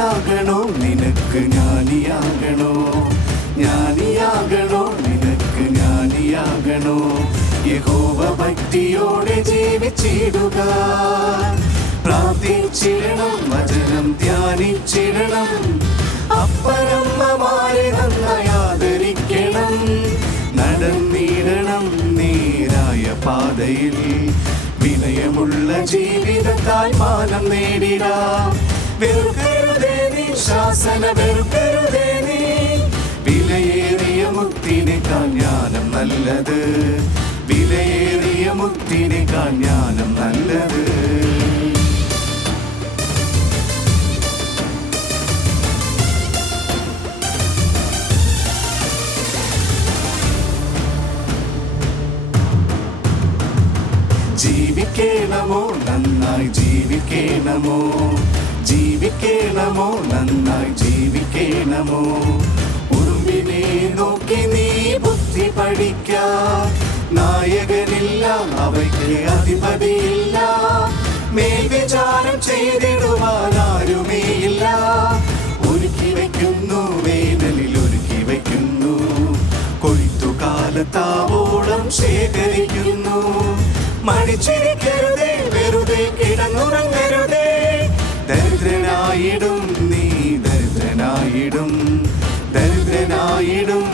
ജ്ഞാനിയാകണോ നിനക്ക് ജ്ഞാനിയാകണോ, ജ്ഞാനിയാകണോ നിനക്ക് ജ്ഞാനിയാകണോ. യഹോവ ഭക്തിയോടെ ജീവിച്ചിടുക, പ്രാർത്ഥിച്ചിടണം, വചനം ധ്യാനിച്ചിടണം. അപ്പനമ്മമാരെ നന്നായി ആദരിക്കണം, നടന്നിടണം നേരായ പാതയിൽ. വിനയമുള്ള ജീവിതത്താൽ മാനം നേടിടാം. വെറുക്കരുതേ നീ ശാസന, വെറുക്കരുതേ നീ. വിലയേറിയ മുക്തിനേക്കാൾ ജ്ഞാനം നല്ലത്, വിലയേറിയ മുക്തിനേക്കാൾ ജ്ഞാനം നല്ലത്. ജീവിക്കേണമോ നന്നായി ജീവിക്കേണമോ, ജീവിക്കേണമോ നന്നായി ജീവിക്കേണമോ. ഉറുമ്പിനെ നോക്കി നീ ബുദ്ധി പഠിക്ക, നായകനില്ല അവയ്ക്ക് അധിപതിയില്ല. മേൽവിചാരം ചെയ്തിടുവാൻ ആരുമേയില്ല. ഒരുക്കി വയ്ക്കുന്നു വേനലിൽ ഒരുക്കി വയ്ക്കുന്നു, കൊയ്ത്തുകാലത്താവോളം ശേഖരിക്കുന്നു. മടിച്ചിരിക്കരുതേ, വെറുതെ കിടന്നുറങ്ങരുതേ. ദരിദ്രനായിടും നീ, ദരിദ്രനായിടും, ദരിദ്രനായിടും